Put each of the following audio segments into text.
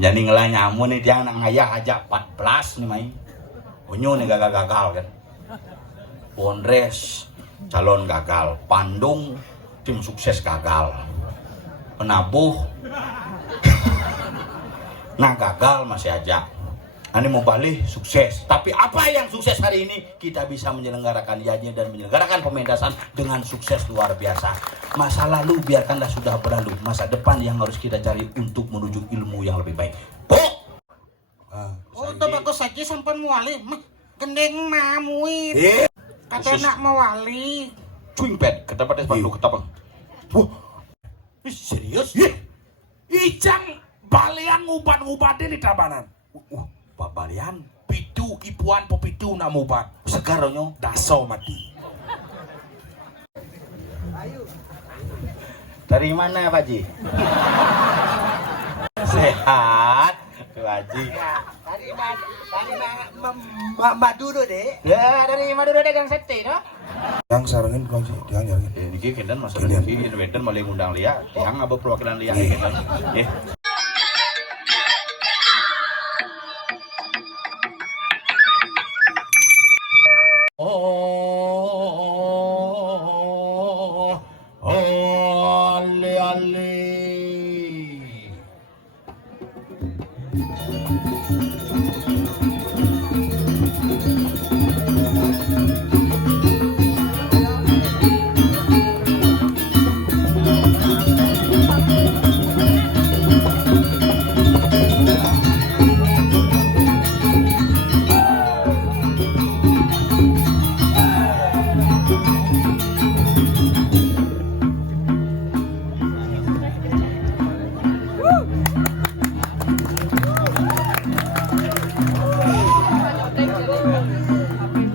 Jadi ngelah nyamun nih dia nak ngayah aja 14 nih main. Unyu nih gagal-gagal kan. Pondres calon gagal, Pandung tim sukses gagal. Penabuh nah gagal masih aja. Ini mau balik sukses. Tapi apa yang sukses hari ini? Kita bisa menyelenggarakan yajnya dan menyelenggarakan pementasan dengan sukses luar biasa. Masa lalu biarkanlah sudah berlalu. Masa depan yang harus kita cari untuk menuju ilmu yang lebih baik. Bu! Oh, itu bagus saja sampai mewali. Mah, gendeng mamuit. Kata nak mewali. Cuing pet, kata pada sepatu ketapang. Wah, serius? Ijang balian ngubat-ngubatin di tabanan. Babalian Pitu ipuan popitu nak mubat. segaronyo Daso mati. dari mana Pak Haji? Sehat Pak Haji. Dari Maduro deh. Ya dari Madura dagang sate no? Yang sarangin kau sih, yang. Niki kendan masalah niki Inventor malah ngundang Lia, yang apa perwakilan Lia kendan. Ale.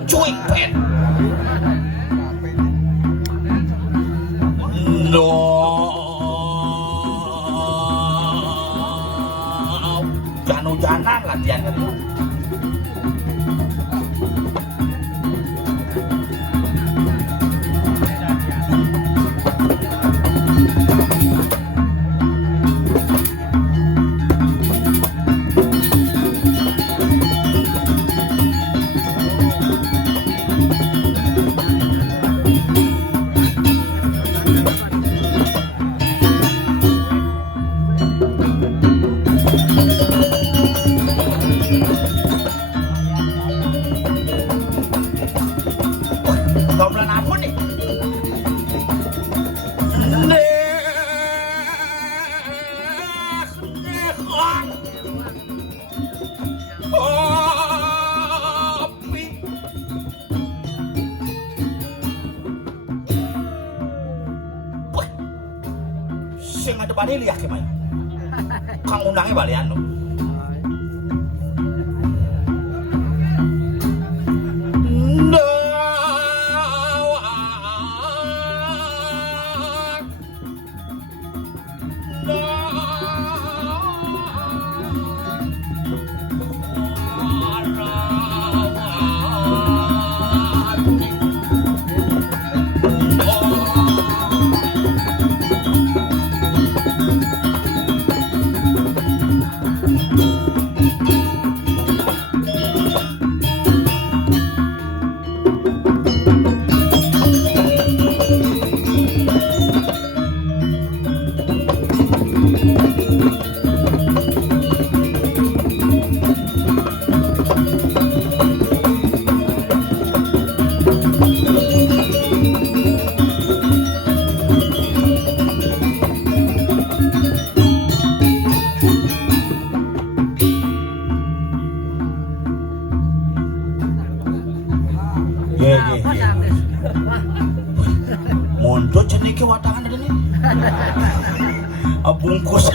Cuik pet. No. Hujan-hujanan latihan kan. Gamelan apa nih? Sing ada balik lihat gimana? Kang undangnya balian lo. Mondo ceniki watangan ada nih. Bungkus.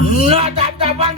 Nah, bang.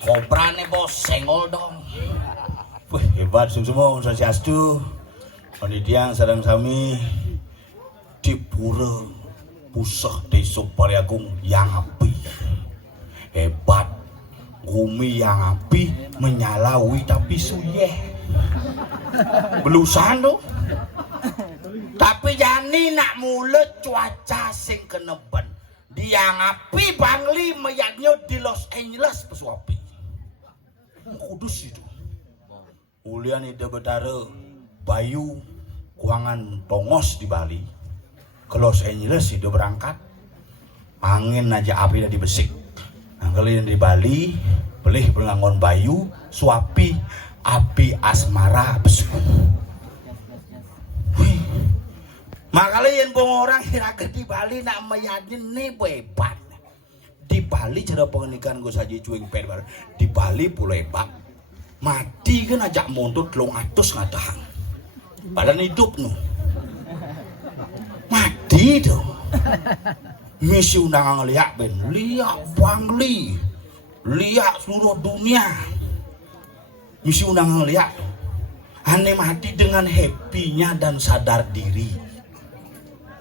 Kobra nih bos, senggol dong. Wih, hebat semua Om Swastiastu. Panitia sareng sami di pura pusah desa Pariagung yang api. Hebat, Gumi yang api menyalawi tapi suyeh. Belusan tuh. Tapi jani nak mulut cuaca sing keneben. Dia ngapi Bangli meyaknya di Los Angeles pesuapi. Kudus itu. Ulian itu betara Bayu Kuangan Tongos di Bali. Ke Los Angeles itu berangkat. Angin aja api dari besik. Nah, kalian di Bali beli pelangon Bayu suapi api asmara besu. Makanya yang orang kira-kira di Bali nak meyakin nih hebat. Di Bali cara pengenikan gue saja cuing pen. Di Bali pulau hebat. Mati kan ajak montut long atus ngadang. Badan hidup nu. Mati tuh. Misi undangan lihat ben, lihat Bangli, lihat seluruh dunia. Misi undangan lihat. Aneh mati dengan happy-nya dan sadar diri.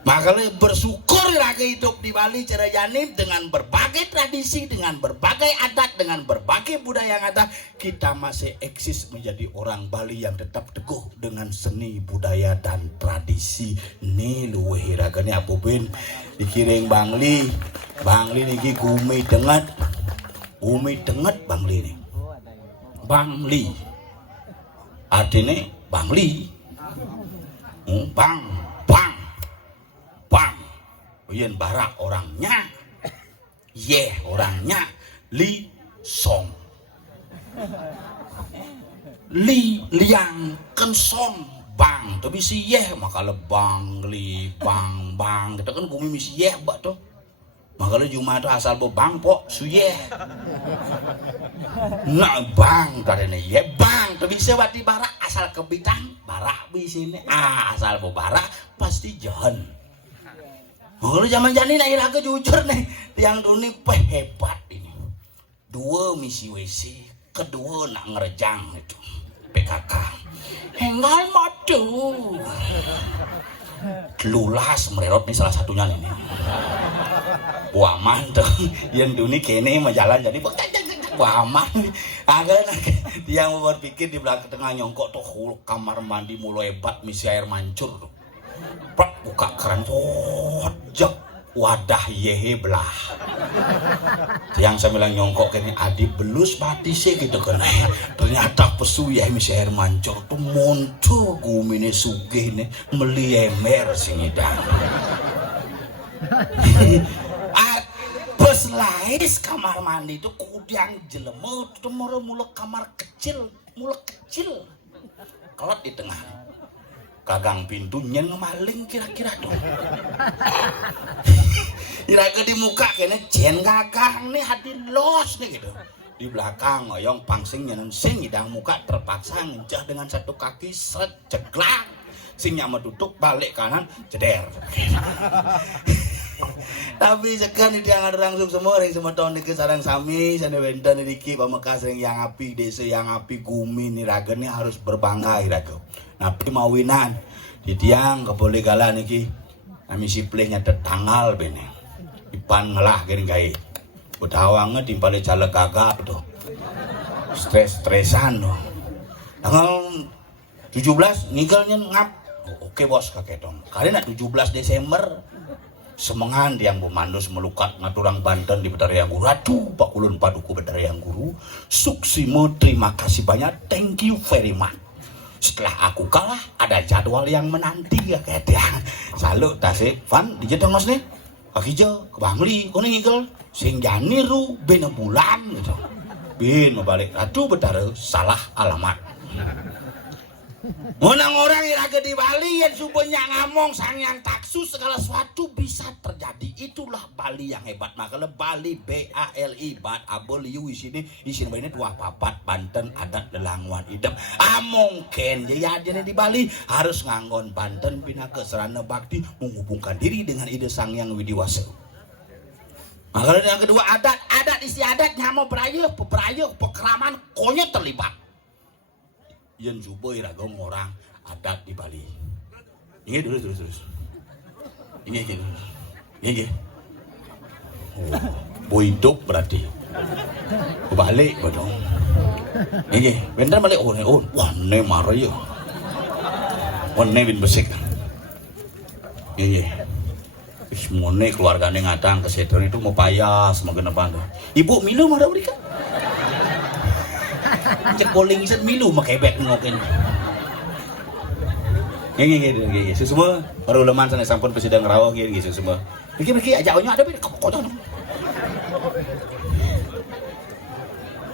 Makanya bersyukur lagi hidup di Bali cara Yanim dengan berbagai tradisi, dengan berbagai adat, dengan berbagai budaya yang ada, kita masih eksis menjadi orang Bali yang tetap teguh dengan seni budaya dan tradisi. Nih luwih ragane apa ben dikiring Bangli, Bangli niki Gumi denget Bangli nih, Bangli, artinya Bangli, bang. Yen barak orangnya, orangnya, li song, liang kensom bang, tapi si maka lebang li bang, kita kan Gumi misi bak tuh, maka le cuma tuh asal bang pok suyeh, nah bang karena bang, tapi sebati barak asal kebitang barak bisini, asal barak pasti jahan. Kalau zaman jani nak iraga jujur nih, tiang dunia hebat ini. 2 misi WC, kedua nak ngerejang itu PKK. Hengal madu. Lulas mererot nih salah satunya nih. Wah mantep, yang dunia kene majalan jadi wah aman. Agak dia mau berpikir di belakang tengah nyongkok tuh kamar mandi mulai hebat misi air mancur tuh. Buka keran jak wadah yehe belah. Yang saya bilang nyongkok kene adi belus mati sih gitu kan. Ternyata pesu ya misi air mancur tuh muncul Gumi nih sugih nih meli emer sing idang. Bes lais kamar mandi itu kudiang jelemut tuh muluk kamar kecil, muluk kecil. Kelot di tengah. Gagang pintunya ngemaling kira-kira tuh. Kira-kira di muka kayaknya jen gagang nih hadi los nih gitu. Di belakang oyong pangsing nyenun sing idang muka terpaksa ngejah dengan satu kaki seret ceglak. Sing nyama tutup balik kanan ceder. Tapi sekarang dia ada langsung semua yang semua tahun ini sarang sami sana wenten diki Pamekas yang api desa yang api Gumi nih raga nih harus berbangga iraga. Napi mawinan di tiang keboleh gala niki kami siplenya tetanggal bene ipan ngelah gini gay betawangnya timpalnya caleg gagap tuh stresan tuh tanggal 17 ngigalnya ngap oke bos kakek dong kali 17 Desember semengan yang bumandus melukat ngaturang Banten di Betara Yang Guru. Aduh, Pak Kulun Paduku Betara Yang Guru. Suksimo, terima kasih banyak. Thank you very much. Setelah aku kalah, ada jadwal yang menanti ya kayak dia. Salut tasik, Van, dijetong mas nih. Kakijo, ke Bangli, kuning ngigel. Sing jani ru, bena bulan gitu. Bin, balik. Aduh, Betara, salah alamat. Menang orang yang ada di Bali yang subenya ngomong sang yang taksu segala sesuatu bisa terjadi. Itulah Bali yang hebat. Makanya Bali BALI bat abeliu isini ini dua papat Banten adat lelangwan idem. Mungkin ya jadi di Bali harus nganggon Banten bina keserana bakti menghubungkan diri dengan ide sang yang widiwasa. Nah, kalau yang kedua adat istiadatnya mau berayuh, pekeraman, konyol terlibat. Yen Zuboy ragam orang adat di Bali. Ini dulu terus. Ini. Oh, boydok berarti. Balik badong. Ini, bentar balik. Oh, wane marah ya. Wane bin besik. Ini. Semuanya keluarganya ngatang ke setor itu mau payah semakin apa tuh. Ibu milu marah mereka. Cek boling set milu makai beg ngokin. Gini, semua baru leman sana sampun pesidang rawa gini semua. Biki aja ada beda kocok.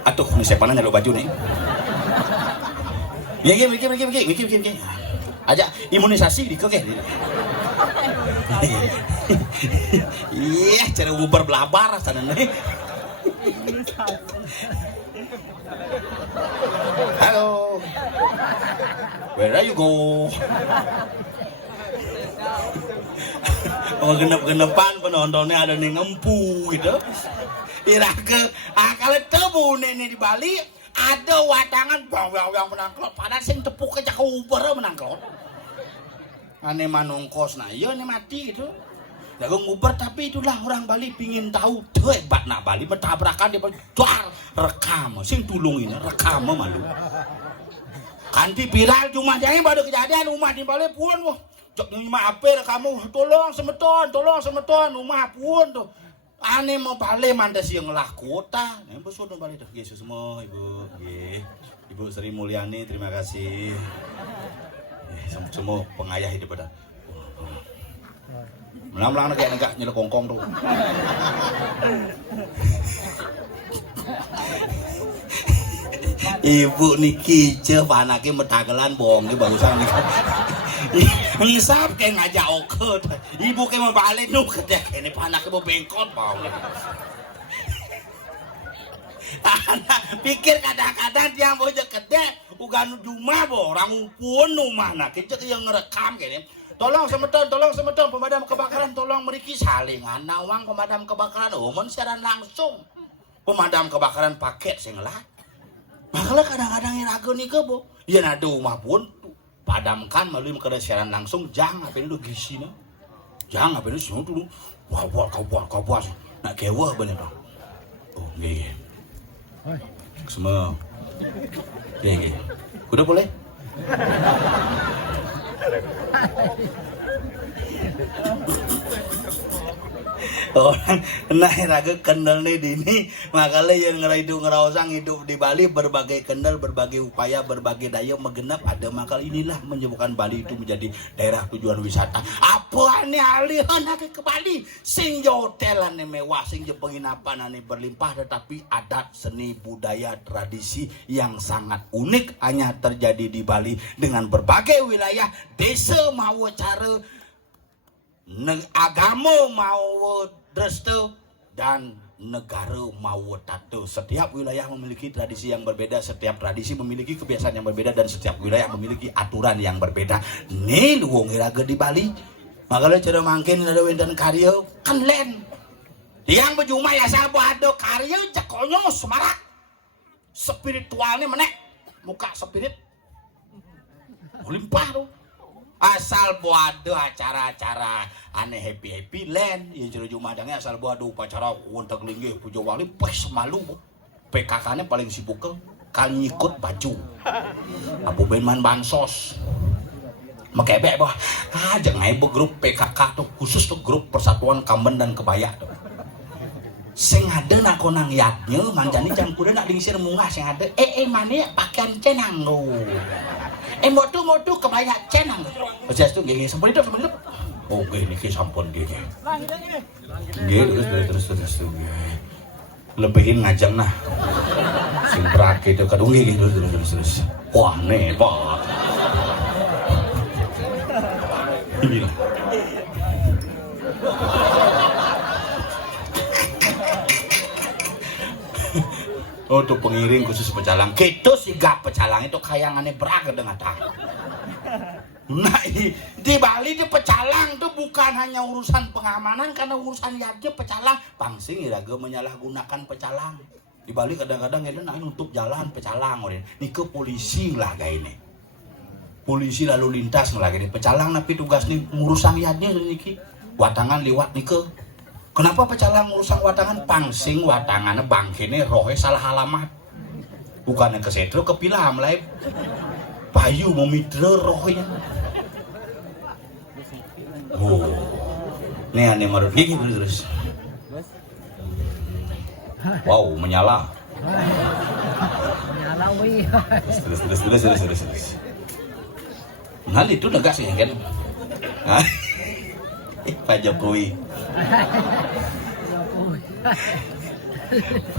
Atuh, ini saya panah nyaluk baju nih. Gini. Aja imunisasi di keke. Iya, cara bubar belabar sana nih. Halo. Where are you go? Oh, genep-genepan penontonnya ada nih ngempu gitu. Irake, kalau tebu nih di Bali ada wadangan yang menangklot. Padahal sing tepuk aja ke Uber menangklot. Aneh manongkos, nah iya nih mati gitu. Jago nguber tapi itulah orang Bali pingin tahu hebat nak Bali bertabrakan di Bali tuar rekam sing tulungin rekam malu kanti viral cuma jangan baru kejadian rumah di Bali pun wah cok nyima apa kamu tolong semeton rumah pun tuh aneh mau Bali mandas yang ngelah kota yang besok dong Bali tuh Yesus semua ibu Sri Mulyani terima kasih semua pengayah hidup pada melang-melang kayak enggak nyelek kongkong tuh. Ibu niki cep anaknya metagelan bohong nih barusan nih. Ngisap kayak ngajak oke. Ibu kayak mau balik nuh kedek ini anaknya mau bengkot bohong nih. Anak pikir kadang-kadang dia mau kedek bukan cuma orang pun rumah nak kita yang ngerekam kayak tolong semeton pemadam kebakaran tolong meriki salingan nawang pemadam kebakaran umum siaran langsung pemadam kebakaran paket singlah makanya kadang-kadang yang ragu nih kebo ya ada rumah pun padamkan melalui mekanisme siaran langsung jangan apa itu gisina jangan apa itu dulu wah kau puas nak kewah bener dong oh gini semua gini udah boleh orang nah raga kendal nih dini makanya yang ngerausang hidup di Bali berbagai kendal berbagai upaya berbagai daya menggenap ada maka inilah menyebabkan Bali itu menjadi daerah tujuan wisata apa nih alihan ke Bali sing hotelan mewah sing penginapan ane berlimpah tetapi adat seni budaya tradisi yang sangat unik hanya terjadi di Bali dengan berbagai wilayah desa mau cara agama mau restu dan negara mau tato. Setiap wilayah memiliki tradisi yang berbeda, setiap tradisi memiliki kebiasaan yang berbeda dan setiap wilayah memiliki aturan yang berbeda. Nih luwung iraga di Bali. Makanya cara mangkin ada windan karya kan len. Yang berjumlah ya sabu ada karya cekonyo semarak. Spiritualnya menek muka spirit. Limpah tuh. Asal buat acara-acara aneh happy land yang jero jumadangnya asal buat upacara untuk linggih pujo wali pas malu PKK-nya paling sibuk kali ikut baju Abu Benman bansos makebek bah jangan ibu grup PKK tuh khusus tuh grup Persatuan Kamben dan Kebaya tuh sing ada nak konang yatnya manjani campuran nak dingsir munggah sing ada mana pakaian cenang lo motu kebaya cenang proses tuh gini sampun itu oh gini sampun gini terus lebihin ngajang nah sing berak itu kadung gini terus wah nih pak ini untuk pengiring khusus pecalang gitu sih gak pecalang itu kayangannya berak dengan tak Nah, di Bali di pecalang tuh bukan hanya urusan pengamanan, karena urusan aja pecalang. Pangsing iraga menyalahgunakan pecalang. Di Bali kadang-kadang ini nutup jalan pecalang orang. Nih ke polisi lah kayak ini. Polisi lalu lintas lah gini. Pecalang tapi tugas nih ngurusan yadnya niki. Watangan liwat nih ke. Kenapa pecalang ngurusan watangan? Pangsing watangannya bangkene rohe salah alamat. Bukannya ke setro ke Pilam lain. Payu memidre rohnya. Oh, ini aneh marut gigi terus. Wow, menyala. Menyala wih. Terus. Nanti itu negak sih kan? Pak Jokowi.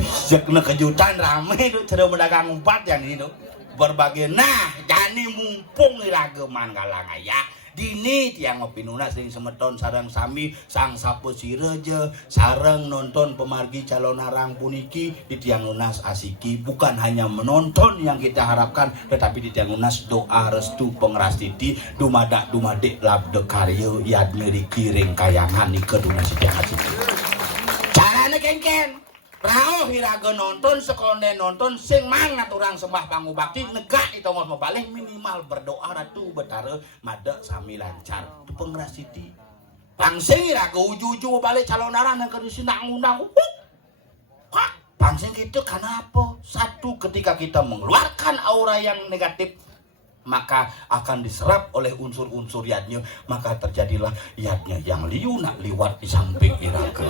Sekena kejutan ramai itu cara mendagang umpat yang itu berbagai. Nah, jadi mumpung irageman kalang aya. Dini tiang ngopi nuna sing semeton sarang sami sang sapu sireje sarang nonton pemargi calon arang puniki di tiang lunas asiki. Bukan hanya menonton yang kita harapkan, tetapi di tiang lunas doa restu pengerastiti dumadak dumadik labde karyo yad meriki ring kayangan ni keduna setiang asiki. Caranya kengken Rao hiraga nonton sekonde nonton sing mangat orang sembah pangubakti negak itu ngomong balik minimal berdoa ratu betara mada sami lancar itu pengrasiti pangsing hiraga uju-uju balik calon arah yang kedisi nak ngundang pangsing gitu karena apa? Satu, ketika kita mengeluarkan aura yang negatif maka akan diserap oleh unsur-unsur yadnya, maka terjadilah yadnya yang liu nak liwat di samping hiraga.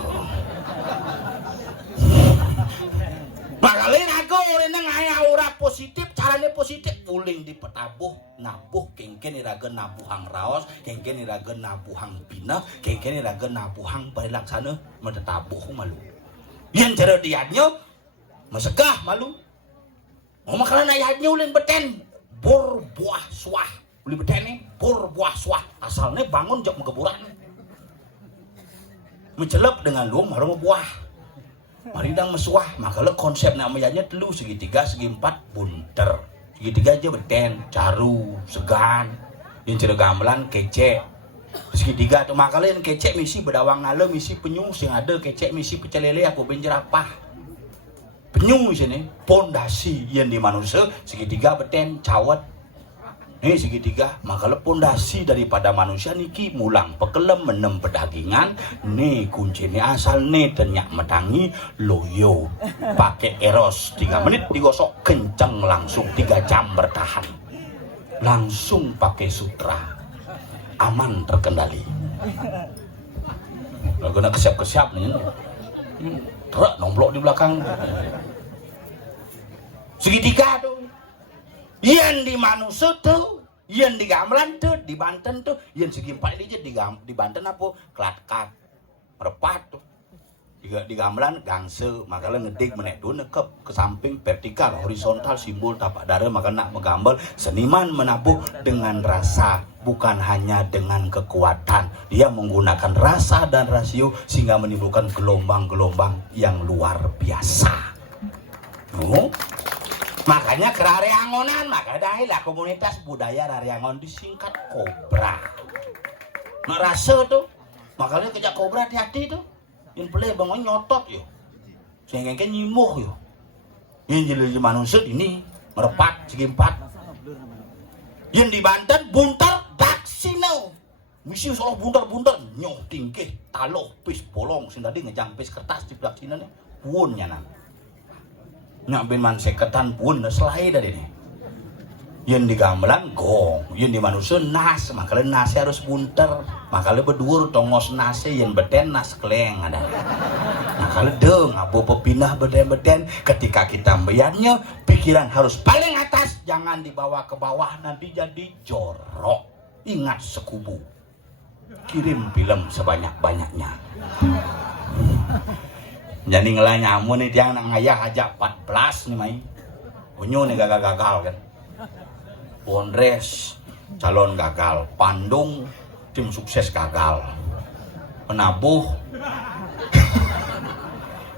Bakal aku ini ngaya aura positif, caranya positif uling di petabuh, nabuh kengken iraga nabuhang raos, kengken iraga nabuhang pina, kengken iraga nabuhang parilaksana medetabuh malu. Yang cara diadnya mesegah malu. Oh makanan ayatnya uling beten bor buah suah, uling beten nih bor buah suah, asalnya bangun jok mengeburan, mencelep dengan luang marung buah. Maridang mesuah, maka konsep namanya telu segitiga, segi empat bunter. Segitiga aja beten, caru, segan, yang cerita gamelan kece. Segitiga tuh maka yang kece misi bedawang nale, misi penyu sing ada kece misi pecel lele aku benjerapah. Penyu sini pondasi yang di manusia segitiga beten cawat. Nih segitiga maka pondasi daripada manusia niki mulang pekelem menem pedagingan nih kuncinya asal nih tenyak medangi loyo pakai eros 3 menit digosok kenceng langsung 3 jam bertahan langsung pakai sutra aman terkendali. Lagu nak kesiap-kesiap nih terak nomblok di belakang segitiga tuh yang di manusia tuh, yang di gamelan tuh, di Banten tuh, yang segi empat aja di Banten apa? Klat-kat, merepat tuh. Di gamelan gangse, makanya ngedik menek tuh nekep ke samping vertikal, horizontal, simbol tapak dara, maka nak menggambar seniman menabuh dengan rasa, bukan hanya dengan kekuatan. Dia menggunakan rasa dan rasio sehingga menimbulkan gelombang-gelombang yang luar biasa. Makanya ke Rareangonan, maka dahilah komunitas budaya Rareangon disingkat Kobra. Merasa tuh, makanya kejak Kobra hati-hati tuh. Yang pelih bangun nyotot yuk. Sehingga kan nyimuh yuk. Yang jadi manusia ini merepat segi 4. Yang di Banten bunter daksino. Misi soal bunter-bunter nyoh tingkih taloh pis bolong sing tadi ngejang pis kertas di daksino nih puunnya nang. Nyabin man seketan pun selai dari ini. Yang di gamelan gong, yang di manusia nas, makanya nasi harus bunter, makanya berdur tongos nasi yang beten nas keleng ada. Makanya deng, abu pepinah beten-beten, ketika kita melihatnya, pikiran harus paling atas, jangan dibawa ke bawah nanti jadi jorok. Ingat sekubu, kirim film sebanyak-banyaknya. Jadi ngelai nyamun nih tiang nang ayah aja 14 nih main. Bunyu nih gagal kan. Pondres calon gagal, Pandung tim sukses gagal. Penabuh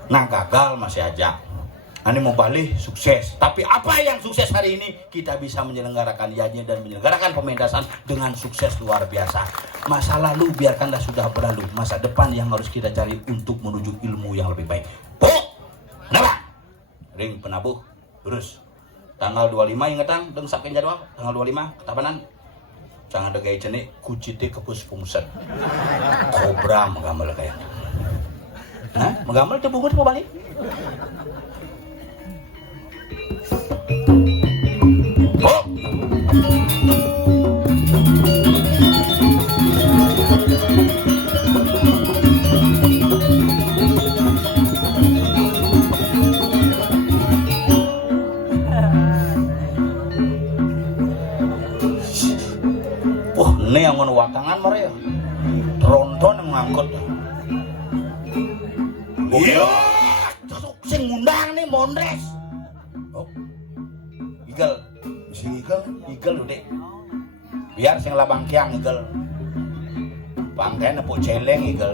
nah gagal masih aja. Ani mau balik sukses. Tapi apa yang sukses hari ini kita bisa menyelenggarakan ianya dan menyelenggarakan pementasan dengan sukses luar biasa. Masa lalu biarkanlah sudah berlalu. Masa depan yang harus kita cari untuk menuju ilmu yang lebih baik. Kenapa? Ring penabuh terus. Tanggal 25 ingatan dengsakin jadwal. Tanggal 25 ketabanan. Jangan degai jenik kucite kepus pungset. Kobra menggamel kayak. Hah? Menggamel teu bungut mau balik? Ini yang ngono watangan mereka tronton yang ngangkut. Iya, sing ngundang nih Mondres. Oh, Igel, Si Igel udah. Biar sing labang kiang Igel. Bangkai nepuk celeng Igel.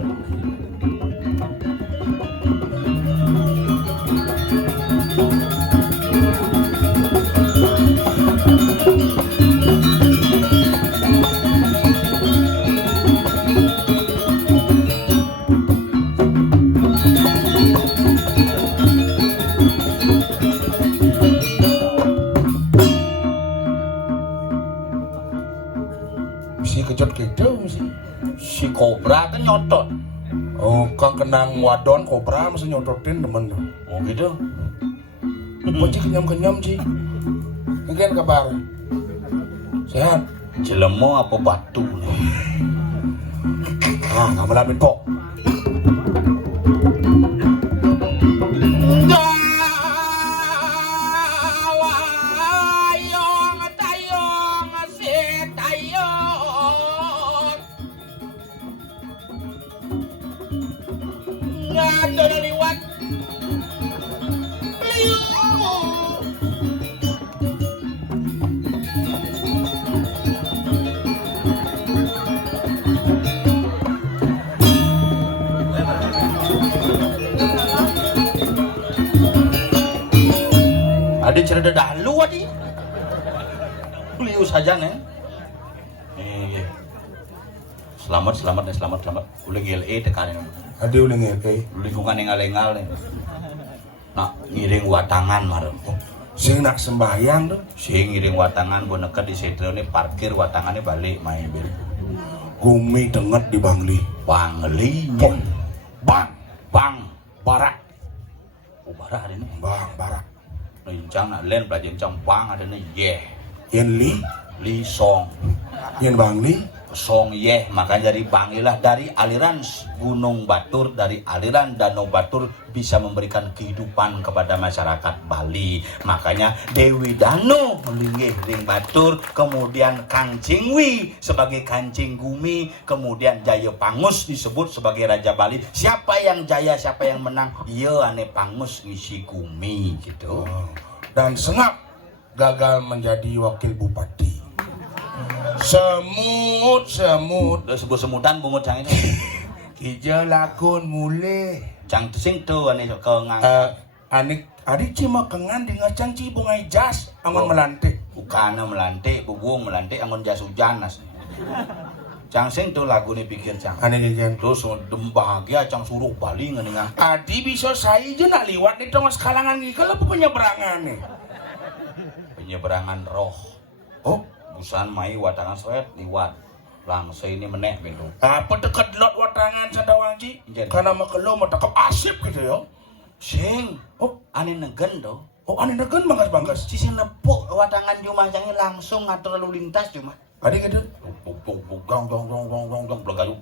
si kejot gitu mesti. Si Kobra kan nyotot. Oh, kang kenang wadon kobra mesti nyototin temen tuh. Oh gitu. Poci kenyam-kenyam sih. Mungkin kabar. Sehat. Jelemo apa batu nih? Ah, nggak melamin kok. Ada cerita dahulu adi. Beliau saja nih. Selamat. Udah GLE tekanin. Ada udah ngeke. Lingkungan yang ngalengal nih. Nak ngiring watangan marem. Sing nak sembahyang tuh. Sing ngiring watangan bu neket di setro nih parkir watangannya balik main bil. Gumi denget di Bangli. Bangli. Bang. Barak. Oh barak hari ini. Bang Barak. Rencang nak len pelajaran campang ada nih Yen Li Song. Yen Bangli. Song makanya dari Bangilah, dari aliran Gunung Batur, dari aliran Danau Batur bisa memberikan kehidupan kepada masyarakat Bali. Makanya Dewi Danu melinggih ring Batur, kemudian Kancingwi sebagai Kancing Gumi, kemudian Jaya Pangus disebut sebagai Raja Bali. Siapa yang jaya, siapa yang menang? Iya ane Pangus ngisi Gumi gitu. Dan Sengap gagal menjadi wakil bupati. Semut Udah sebut semutan bungut cang itu. Kija lakon mule Cang tesing tuh ane ke ngang. Adik cima kengan di ngacang cibungai jas angon melantik. Bukana melantik, bubung melantik angon jas hujanas. Cang sing tuh lagu nih pikir cang. Ane kikian. Terus bahagia cang suruh Bali ngeningang. Adi bisa saya aja nak liwat nih tengah sekalangan gikal apa penyeberangan nih? Penyeberangan roh. Oh, Busan mai watangan soet liwat. Langsung ini menek gitu. apa dekat lot watangan sadawang ji? Jen. Karena makelo mau tekap asip gitu ya. Sing, ane negen tuh. Oh, ane negen banggas-banggas. Si nepuk watangan cuma jangan langsung ngatur lalu lintas cuma. Adik gitu. Gong belagayu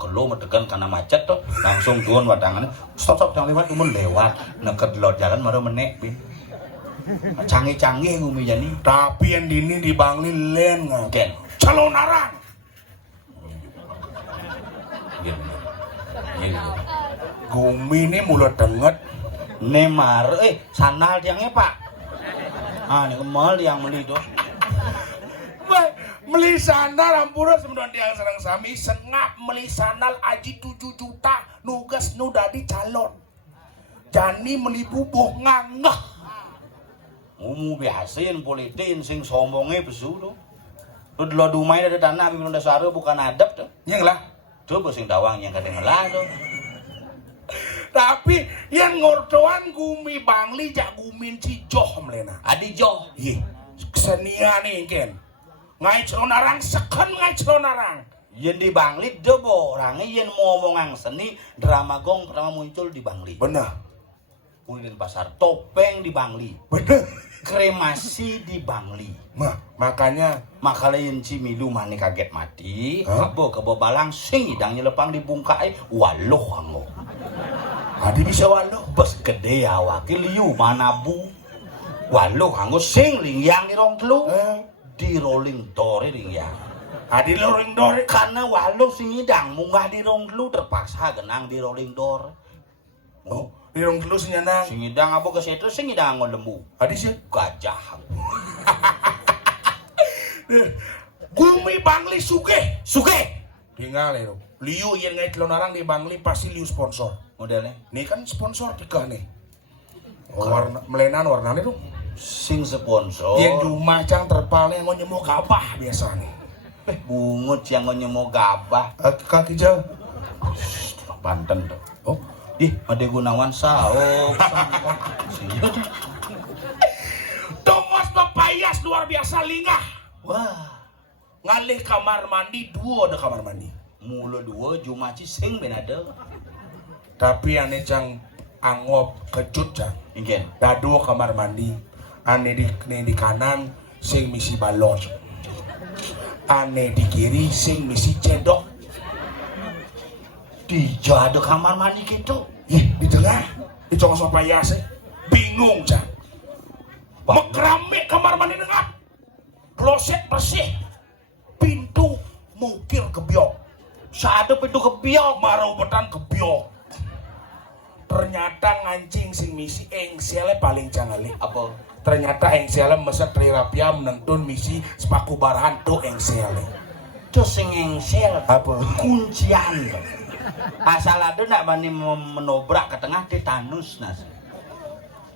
kelo metekan karena macet tuh langsung turun watangannya stop jangan lewat umur lewat neket lot jalan baru menek bin canggih ngumi jani Tapi yang dini di Bangli len nggak? Ken Calon arang. Gumi ini mulut denget. Nemar sandal tiangnya pak ini kemal yang meni tuh Meli sandal ampura sebenarnya yang serang sami Sengap meli sandal aji 7 juta nugas nu dadi calon. Jani meli bubuh ngangeh. Ngumu biasin politin sing sombonge besu tuh. Lu delo dumai ada tanah belum dasar bukan adab tuh. Yang lah. Coba sing dawang yang kedengeran tuh. Tapi yang ngordoan gumi bangli jak gumin cijoh melena. Adi Jo. Iya. Kesenian nih Ken. Ngai celonarang seken ngai celonarang. Yen di Bangli debo orangnya yen mau ngomongan seni drama gong pertama muncul di Bangli. Bener. Kemudian pasar topeng di Bangli. Bener. Kremasi di Bangli. Makanya Makalain Cimilu mani kaget mati. Hah? Kebo balang sing hidangnya lepang dibungkai waluh anggo. Adi bisa waluh. Bes gede ya wakil liu mana bu. Waluh anggo sing lingyang di rong telu. Di rolling door lingyang. Adi rolling door. Karena waluh sing hidang munggah di rong telu terpaksa genang di rolling door. Oh, di rong telu senyanang. Sing hidang apa ke situ sing hidang lembu. Adi sih. Gajah. Gumi Bangli sugih. Sugih. Tinggal ya. Liu yang ngai telonarang di Bangli pasti liu sponsor. Modelnya Nih kan sponsor tiga nih. Warna melenan warnanya tuh. sing sponsor. Yang cuma cang terpal yang nyemuk gabah biasa nih. Bungut yang nyemo gabah. Kaki jauh. Banten tuh. Oh, Ih, Made Gunawan saok. Thomas Papayas luar biasa lingah. Wah, Ngalih kamar mandi dua ada kamar mandi. mula dua Jumaci sing benade. Tapi ane cang angop kejut cang. Ingin. Dado kamar mandi. Ane di kanan sing misi balos. Ane di kiri sing misi cendok. Di jado kamar mandi gitu. Di tengah di Thomas Papayas bingung cang. Mekrame kamar mandi tengah. Kloset bersih. Pintu mungkir kebiok. Saat pintu kebiok. Marau betan kebiok. Ternyata ngancing sing misi engselnya paling canggih. Apa? Ternyata engselnya masa terapia menentun misi sepaku barahan tuh engselnya. Itu sing engsel. Apa? Kuncian. Asal ada nak bani menobrak ke tengah tetanus nas.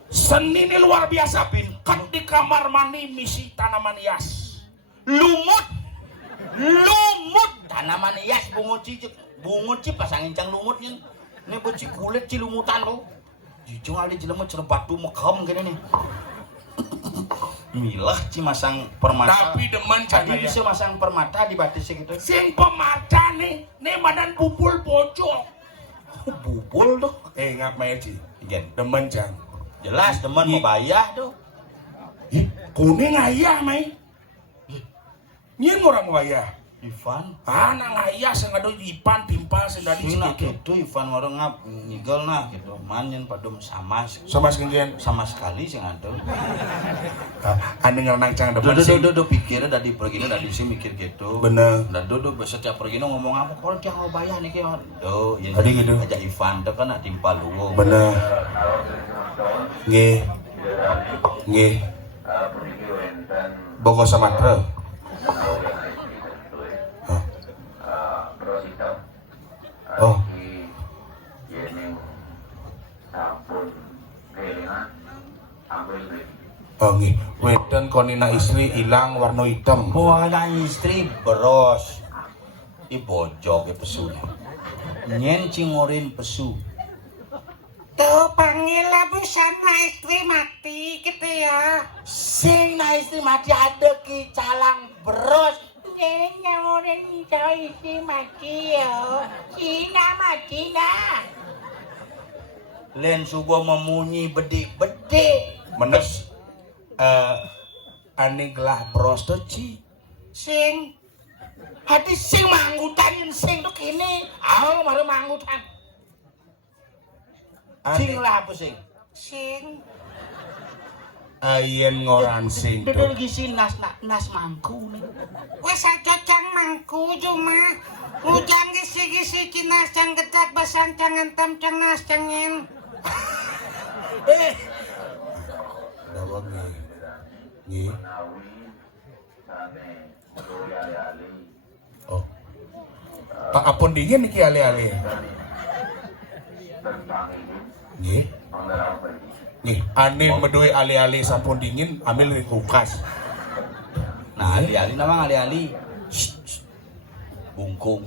Seni ini luar biasa bin. Kan di kamar mandi misi tanaman hias. Lumut tanaman hias bungut ci pasangin cang lumutnya. Ini beci kulit ci lumutan lo. Jujung ada jelema cerebatu mekam gini nih. Milah ci masang permata. Tapi demen Tadi canggih. bisa masang permata di batisnya gitu. Sing pemata nih badan bubul pojok. Bubul tuh. Ngap main ci. Igen. Demen cang. Jelas teman mau bayar tuh. Kuning ayah mai. Nyen orang bayar. Ivan. Anak ayah sing ada Ipan timpal sing dari Sina situ. gitu Ivan orang ngap nigel nah gitu. Manyen padum sama Sama sekalian. sama sekali sing ada. Ane ngerenang cang demen sing. Dodo pikirnya dari pergi dari sini mikir gitu. Bener. Dan Dodo setiap pergi ngomong apa kalau dia mau bayar nih kayak do ini Tadi gitu. aja Ivan tuh kan timpal lungo. Bener. Nggih. Nggih. Bogor Sumatera. Oh. Oh nggih. Wedan konina istri ilang warna hitam. Wala istri beros. Ibojok ke pesu. Nyen cingorin pesu. Tuh panggil lah busana istri mati gitu ya. Sing na istri mati ada ki calang beros. Nyamurin ikaw istri mati ya. Cina mati na. Len subuh memunyi bedik-bedik. Menes ane gelah bros tuh ci. Sing. Hati sing manggutan yang sing tuh kini. Aw baru manggutan. Sing lah apa sing? Sing. Ayen ngoran sing. Dede gisi nas mangku nih. Wes aja cang mangku cuma. Ujang gisi-gisi cinas cang getak basang cang entem cang nas cangin. Dawang nggih. Oh. Pak apun dingin iki ale-ale. Nggih. Nih, ane medue ali-ali sampun dingin ambil dari kulkas. Nah, ali-ali namang ali-ali. Bungkung.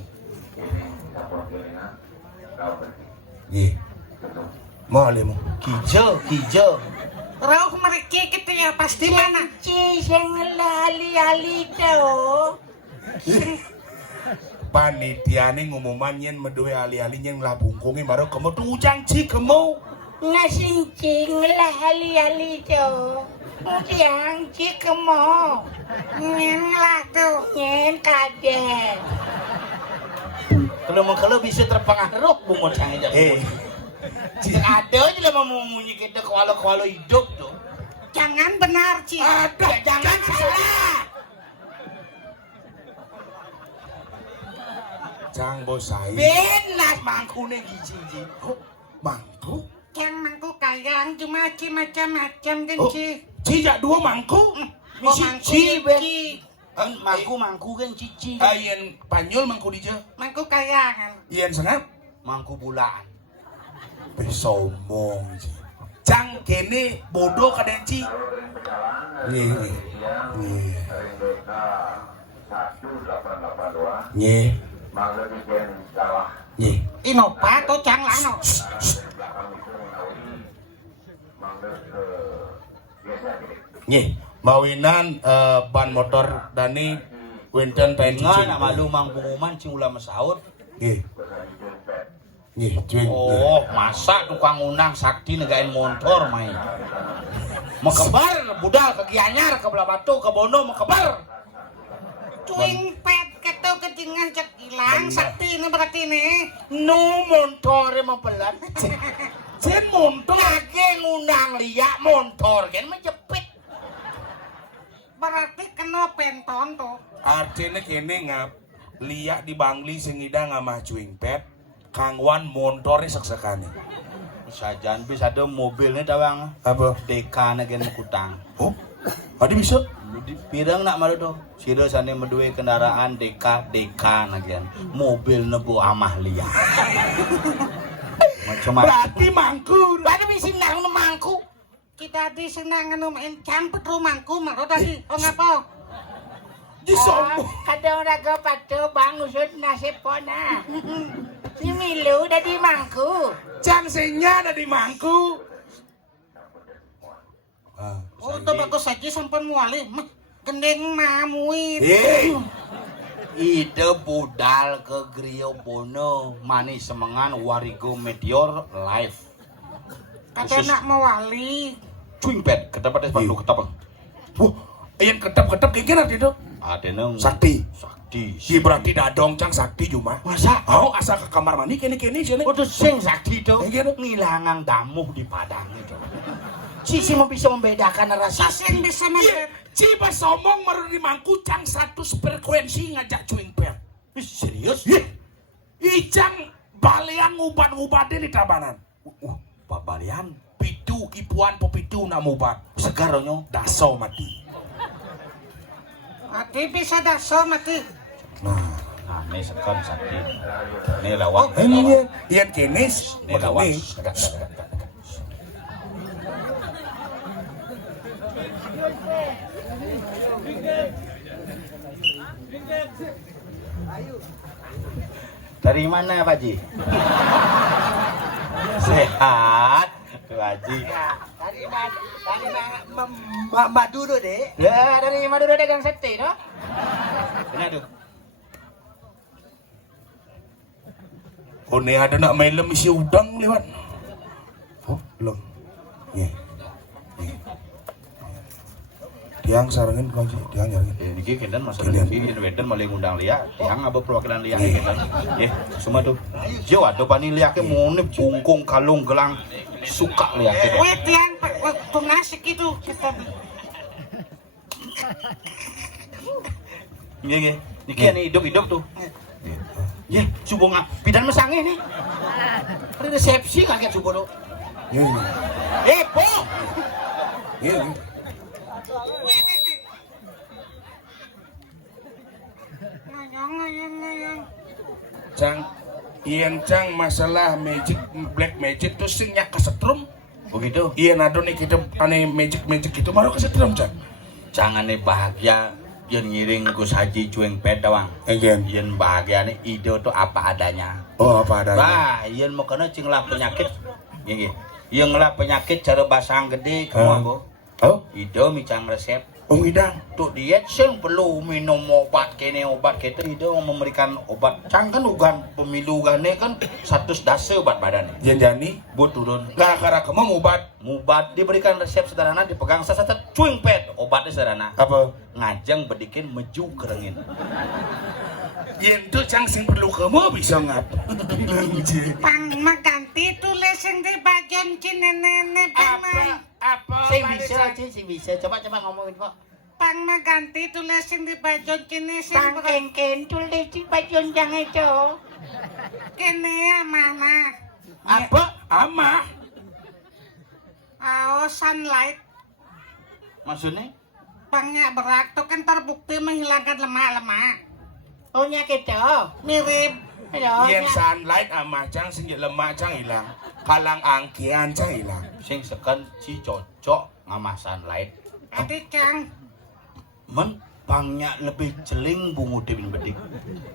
Nih. Mau ali mau. Kijo. Rauh mereka gitu ya pasti mana? Yang ali-ali tau. Panitiane ngumuman yen medue ali-ali yang lah bungkungnya baru kamu tuh ujang kamu. Ngasincing lah ali-ali tau. Yang cikemo. Ngen lah tuh. Ngen kaget. Kalau bisa terpengaruh bungkung canggih. Ada aja lah mau munyi kita kualo hidup tuh. Jangan benar Ci. Ada, jangan salah. Cang bosai. Benas mangkune giji. Oh, mangku? Yang mangku kayang cuma Ci macam-macam kan Oh, Ci. Cija dua mangku? Misi mangku Ci, Ben. Ci. Mangku kan cici. Ayen Panyol mangku dija. Mangku kayangan. Yen sengat? Mangku bulaan. Besomong Ci. Cang kene bodoh kadang Ci. Nih. Nih. Inopa tuh cang lano. Nih, mawinan ban motor Dani Winten pengen Nggak malu mang pengumuman cing ulah masaud. Nih. Nih, cuy. Oh, masa tukang unang sakti negain motor main. Mekebar budal ke Gianyar, ke Belah Batu, ke Bono mekebar. Cuing pet ketu ketinggalan cek hilang sakti ini berarti nih. Nu montore mempelan. Jen motor. Lagi ngundang liak motor kan menjepit. Berarti kena penton tuh. Artinya kene ngap liak di Bangli sing ida ngamah cuing pet. Kangwan montore seksekane. Sajan bisa ada mobilnya tawang. Apa? Deka nagen kutang. Oh, ada bisa? Pirang nak malu tuh. Sira sana medue kendaraan deka nagen. Mobil nebu amah liak. Macam-macam. Berarti mangku. Berarti bisa nang mangku. Kita di senang ngenumain campur rumahku maro tadi. Oh ngapa? Di sombong. Kadang raga patu bang usut nasib pona. Si Milu udah di mangku. Cang senya ada di mangku. Oh tuh bagus saja sampun muali. Mah gendeng mamui. Ide budal ke Grio Bono manis semengan warigo meteor live. Kata nak mewali. Cuing pet ketepatnya sepatu ketepang. Wah, yang ketep-ketep kayak gini itu. Ada neng Sakti. Sakti. Berarti dadong cang sakti cuma. Masa? Oh, asal ke kamar mandi kene-kene sini. Udah sing sakti itu. Kayak gitu. Ngilangang damuh di padang itu. Sisi mau bisa membedakan rasa Sisen bisa membedakan. Ciba somong meru di mangku cang satu frekuensi ngajak cuing pet. serius? Ijang balian ngubat-ngubatin di tabanan. Pak Balian Pitu kipuan pepitu namubat. segaronyo Daso mati. Mati bisa daso mati. nah ini sekon sakti ini lawak Ini yang kenis. ini lawak Begini. dari mana Pak Ji? Sehat Pak Haji. Dari Madura deh. Ya dari Madura dagang sate no? Benar tuh. Kone ada nak main lem isi udang lewat. Oh, belum. Nih. Tiang sarangin lagi, tiang sarangin. Ini kendan masalah ini Weden malah ngundang Lia, yang apa perwakilan Lia kendan. Semua tuh. Jo ada pani Lia ke mone bungkung kalung gelang suka Lia. Wih tiang waktu nasi gitu kita. Nggih. Niki ane hidup-hidup tuh. Ya, subuh ngap. Pidan mesangnya nih. Resepsi kaget subuh tuh. Po. Ngayang. Cang, Ian Cang masalah magic black magic tuh sing nyak kesetrum. Begitu. Iya nado nih kita aneh magic gitu baru kesetrum Cang. Jangan nih bahagia yen ngiring Gus Haji Cueng Pet doang. Egen. Yen bahagia nih ide tuh apa adanya. Oh apa adanya. Bah, yen mau kena cinglah penyakit. Gini. Yang lah penyakit cara basang gede kamu aku. Oh, Ide micang resep. Om Idang. Tuh diet sing perlu minum obat kene obat kita ide memberikan obat. Cang kan ugan pemilu ugane kan 100 dase obat badan. Janjani Buat turun. gara-gara kamu obat Mubat diberikan resep sederhana dipegang sasatat Cueng Pet obatnya sederhana. apa? Ngajeng bedikin meju kerengin. Yen tuh Cang sing perlu kamu bisa ngap. Pang maganti tulis yang di bagian nenek pang. Apa? Sing bisa, sing bisa. Coba ngomongin kok. Pang maganti tulis yang di bagian kini Sang kengken tulis di bagian yang itu. kini mana? Apa? Ama. Oh sunlight. Maksudnya? Pangnya berat tuh kan terbukti menghilangkan lemak-lemak. Oh nya gitu. Mirip. Aduh, Yen nya. sunlight ama Cang sing lemak Cang hilang. Kalang angkian Cang hilang. Sing sekan si cocok ngamasan light. Adik Cang. Men pangnya lebih celing bungu dibin bedik.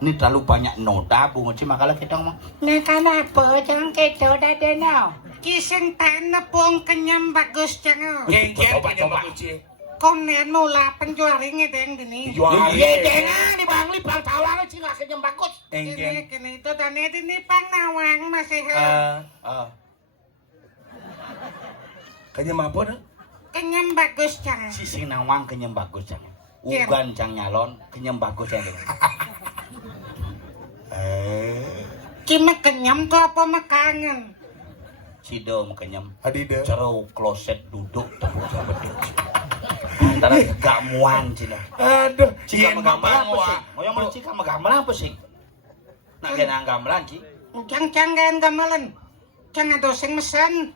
Ini terlalu banyak noda bungu ci makalah kita ngomong. Nah kenapa jangan gitu dada now? Kiseng tanah pong kenyam bagus Cang. Geng-geng Coba, banyak coba. bagus sih. Konen mula penjuaringnya deng gini. Jual. Iya jangan di bangli bang tawang ci nggak kenyam bagus. Geng-geng. Kini itu dan ini pang nawang masih Kayaknya apa dah? kenyam bagus Cang. Si sing nawang kenyam bagus cang. Iya. Ugan cang nyalon kenyam bagus cang. Kima kenyam tuh apa makangan? Si dom kenyam. Adida. Cerau kloset duduk terus bedik. Antara gak muan cina. Aduh, Cika yen megamelan apa mama sih? Mau yang mana cika megamelan apa sih? Nak kena gamelan ci. Cang kan gamelan. Cang ada sing mesen.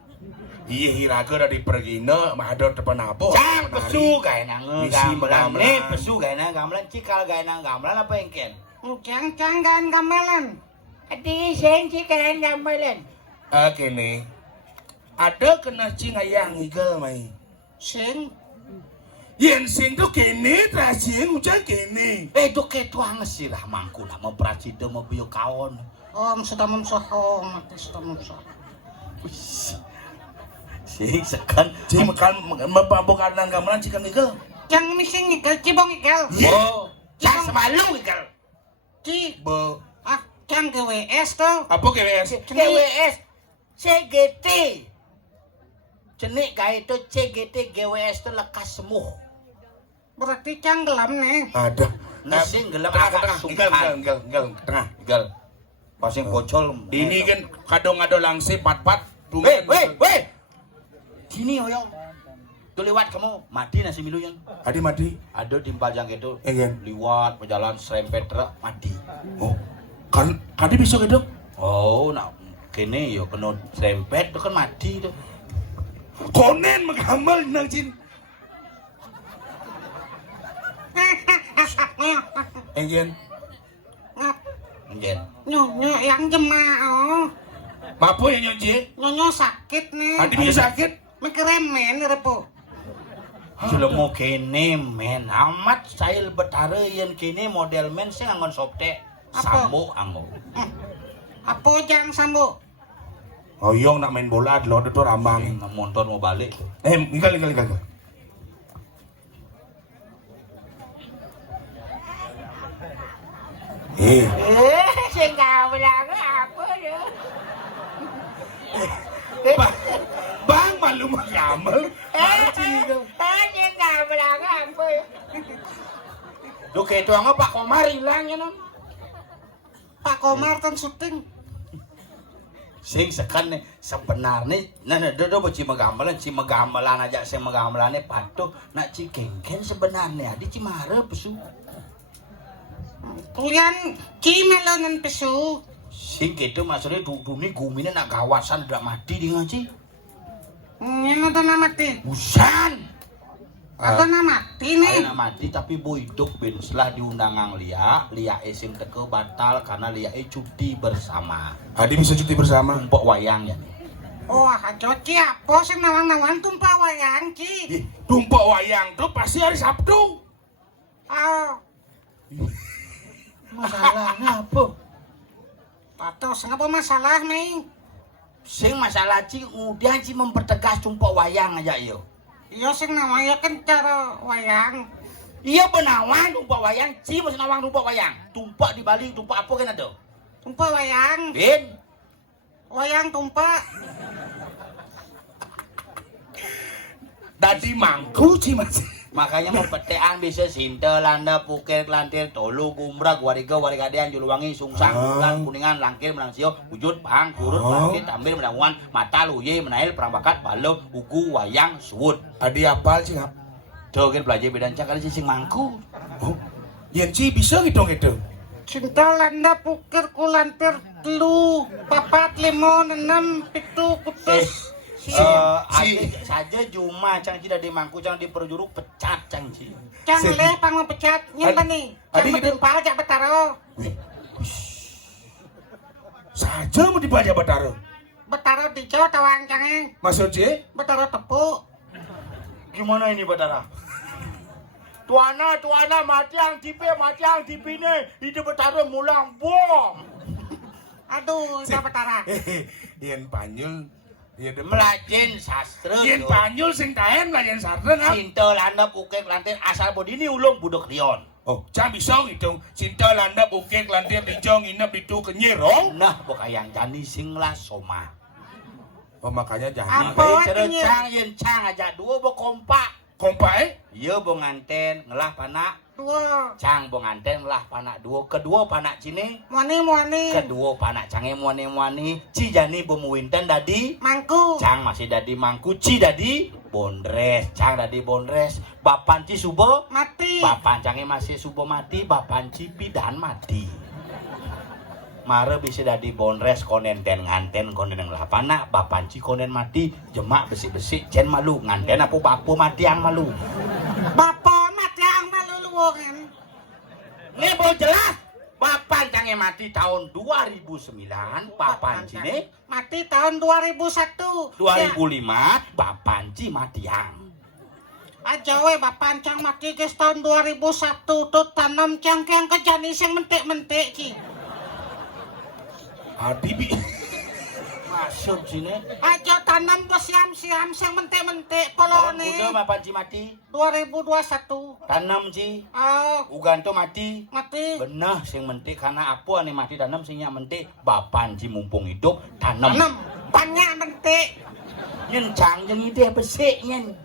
Iya hiraga dari pergina, mahador depan apa? Cang pesu gaya nang Misi gamelan. megamelan. Nih pesu gaya nang gamelan cikal gaya nang gamelan apa yang ken? Cang kan gamelan. Adi sen si kalian gamelan. Kene. Ada kena cing ayang igel mai. Sing. Yen sing tuh kene, trasing ucang kene. Itu ketuang sih lah mangku lah memprasida mau biyo kawan. Om sudah memsoho, mati sudah memsoho. Sih sekan. Cing makan membabukan nang gamelan cikan igel. Cang mising ikel, cibong ikel. Oh, cang semalu ikel. Ci. Be. Ah, cang GWS tuh. Apa GWS? GWS CGT. Cenik gaya itu CGT GWS itu lekas semuh. Berarti cang gelam nih. Ada. Nasi gelap Tengah, agak tengah. sungkan. Tengah. Gal. Pasing bocol. Ini kan kadang ada langsi pat-pat. Weh. Sini oyong. Tuh lewat kamu mati nasi milu yang. Adi mati. Ada timpal yang itu. Iya. Liwat berjalan serempet truk mati. Oh. Kan kadi bisa gitu. Oh, nak kene yo kena serempet itu kan mati tuh. Konen menghamal nang cin. Engen. Ngap. Ngen. Nyonya yang jemaah. Mapo ya nyonci? Nyonya sakit nih. Adi bisa sakit. Mikeremen repo. Sudah mau kene men amat style betara yang kene model men sih ngangon sopte Apa? sambo anggo. Apa jang sambo? Oyong nak main bola lo ada tuh rambang. Motor mau balik tuh. Inggal. Sing gamelan apa ya? Bang malu menghamal. Sing gamelan apa ya? Lu kayak itu anggo Pak Komar hilang ya non. Pak Komar kan syuting. Sing sekan nih sebenarnya nah do ci megamelan aja sing megamelane patuh nak ci kengken sebenarnya di Cimara pesu. Kulian cimelonan pesu. Sing gitu maksudnya duni gumine nak gawasan udah mati di ngaji. Yang ada nama mati. Busan. Ada nama mati nih. Ayo nak mati tapi boy hidup ben setelah diundang ang Lia sing teke batal karena Lia cuti bersama. Adi bisa cuti bersama. Umpok wayang ya. Wah, Ci apa sing nawang-nawang tumpah wayang, Ci? Ih, tumpuk wayang tuh pasti hari Sabtu. Oh, Masalahnya apa? atau apa masalah nih? Sing masalah Ci udah Ci mempertegas tumpuk wayang aja yo. Iya sing namanya kan cara wayang. Iya benawang tumpuk wayang, Ci masih nawang tumpuk wayang. Tumpuk di Bali tumpuk apa kan ada? Tumpah wayang, Bin, wayang tumpah. Tadi mangku Ci Mas. makanya mempetean bisa sintel landa pukir lantir tolu gumrak wariga warigadian juluwangi sungsang bulan kuningan langkir menangsio wujud pang kurut bangkit tampil menawangan mata luye menail perambakat balo ugu wayang suwud. Adi apal Ci ngap? Tuh kan belajar bedan cakal sing mangku. Oh, yen Ci bisa gitu. Cinta landa pukir kulantir telu, papat, lima, enam, pitu, putus. Saja cuma cang Ci dari mangku cang di perjuru pecat cang Ci. Cang leh pang pecat, nyapa nih. Cang bertumpah aja betaro. Saja mau dibaca Bataro. Betaro di Jawa tawang cange. Maksud Ci? Betaro tepuk. Gimana ini Batara? Tuana mati ang tipe ni. Itu bertaruh mulang bom. Aduh, udah betara. Yen Panyul, yen Melajin sastra. Yen Panyul sing tahen lah yen sarden ngap. Cinta landa pukir lantir asal bodini ulung budok rion. Oh, cang bisa gitu. Cinta landap ukir lantir dijong nginep di tu kenyerong. Nah, bokayang jani sing lah soma. Oh, makanya jangan. Apa? Terus artinya? cang yen cang aja dua bo kompak. Kompak Iya bo nganten ngelah panak. Dua. Cang bo nganten ngelah panak dua. Kedua panak cine. Muani. Kedua panak cange muani. Ci jani bo muwinten dadi. Mangku. Cang masih dadi mangku. Ci dadi bondres. Cang dadi bondres. Bapan ci subo. Mati. Bapan cange masih subo mati. Bapan ci pidan mati. Mare bisa dadi bonres konen ten nganten konen yang lapana bapanci konen mati jemak besi cen malu nganten apa papu mati yang malu. Bapak mati yang malu luwongan. Ini mau jelas bapan cange mati tahun 2009 bapanci nih Mati tahun 2001. 2005 bapanci mati yang. Aja we bapak cang mati guys tahun 2001 tuh tanam cang yang kejani sing mentik ki. Adi Masuk sini. Aja tanam ke siam sing mentik polone. Udah bapanci mati 2021. tanam ci Oh, uganto mati. mati. Benah sing mentik karena apa ane mati tanam sing yang mentik bapanci mumpung hidup tanam. Tanam banyak mentik. Yen cang jeung ide besik yen.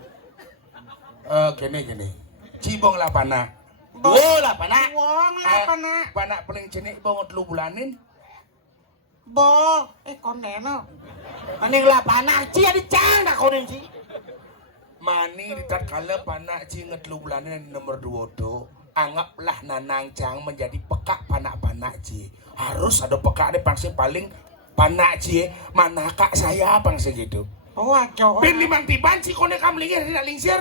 gini. Cibong lah panak. Bola panak. Wong lah panak. Panak paling cenik bong 3 bulanin. Bo, koneno. Maning lah panak ci ada cang dak konen ci. Mani ditat kala panak ci nge 3 bulanin nomor 2 do. Anggaplah nanang cang menjadi pekak panak-panak ci. Harus ada pekak deh pangsi paling panak ci. Mana kak saya pangsi gitu. Oh, aja. Pin limang tiban ci kone kam lingir tidak lingsir.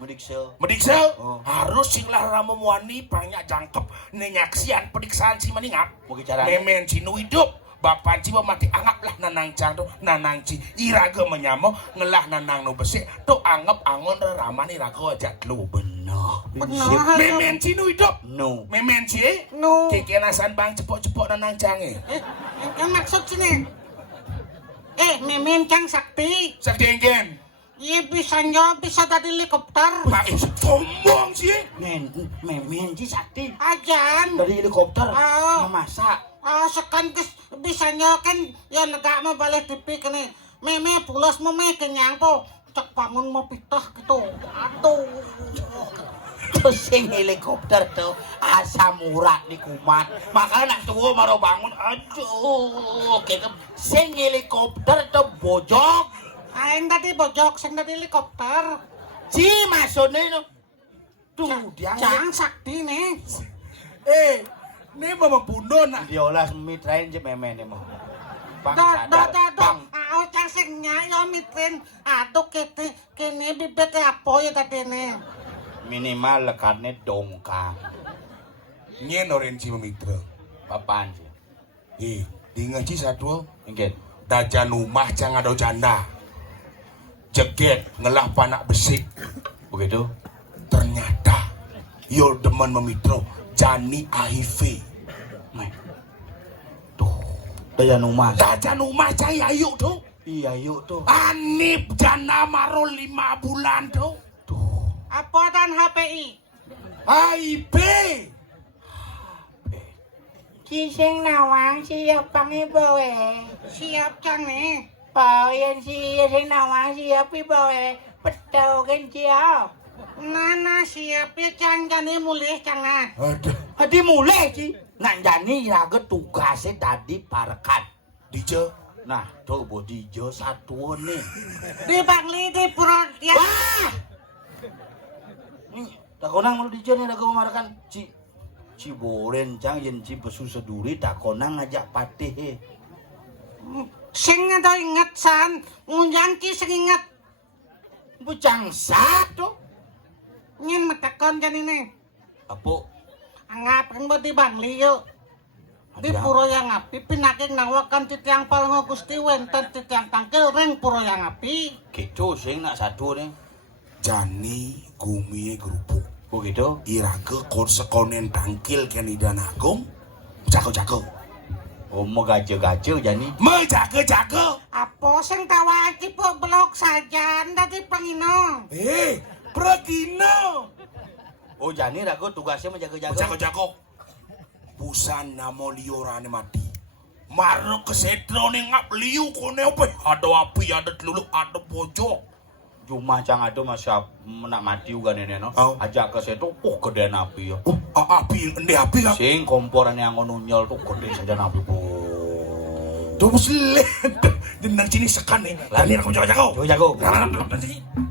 Mediksel. Oh. Harus sing lah ramo muani banyak jangkep nenyaksian periksaan si meningap. Bagi caranya? Memen cinu hidup. Bapak ci mati anggaplah nanang cang tuh nanang ci iraga menyamo ngelah nanang no besik tuh anggap angon ramani raga ajak lu Bener. memen cinu hidup No. memen ci No. kekenasan bang cepok-cepok nanang cange Yang maksud sini. Memen cang sakti. sakti enggen Iya bisa dari helikopter. Pak sombong sih Memen ci sakti. Ajan. Dari helikopter. Oh. Memasak. Sekan bisanya kan ya negak mau balik TV kene. Meme pulas meme kenyang po. Cek bangun mau pitah gitu. Aduh. Terus sing helikopter tuh asam urat di kumat. Makanya nak tuwa maro bangun. Aduh. Kayak sing helikopter tuh bojok. Aing tadi bojok sing dari helikopter. Ci masone no. Tuh dia Cang sakti nih. ini mama bundo nak diolah mitrain je memen ni mah. Bang Doh. sadar. Bang. Cang sing nyayo mitrin. Aduh kene bibit apa ya tadi nih. Minimal lekatnya dongkang. nyen oren ci memitra Papan sih. di ngaji satu Mungkin. dajan rumah jangan ada janda jeget ngelah panak besi Begitu. ternyata yo demen memitro jani HIV Nih. Tuh, dayan rumah. dajan rumah cai ayu tuh Iya, yuk tuh. anip jana maro 5 bulan tuh Apa dan HPI? HIV Si sing nawang siap pangibawe. Siap cang nih. Pao yan si sing nawang siap ibawe. Petau kan siap. Nana siap ya cang jani mulih cang ah. aduh Hadi mulai sih. Nak jani raga tugasnya tadi parekan. DJ Nah, tuh bodi jo satu nih. Di Bangli di Purut ya. Wah! Nih, takonang mau dijo nih raga marakan. Ci boren cang yen ci besu seduri takonang ngajak patih he. Sing ada ingat san, ngunjang ki sing ingat. Bucang satu. Nyin metakon jani nih. Apa? Angapan mo di Bangli yuk. Di puro yang api pinaking nawakan titiang palongo gusti wenten titiang tangkil ring puro yang api. Gitu sing nak satu nih. jani gumi gerupuk Begitu. iraga kon sekonen tangkil kenidan agung jago-jago Oh, mau gaje-gaje jani. menjaga-jaga Apa sing tawa iki po blok saja dadi pangino. Pregino Oh, jani raga tugasnya menjaga-jaga. jago-jago busan namo liorane mati maro kesetro ning ngap liu kone apa ada api ada teluluk ada pojok Cuma cang ada masa nak mati juga nenek no. Oh. Ajak ke situ, gedean api ya. api ende api kan Sing komporan yang ngunyel tuh gede saja api bu. tuh muslim jenang sini sekan nih lani aku jago-jago Jago-jago. Nah,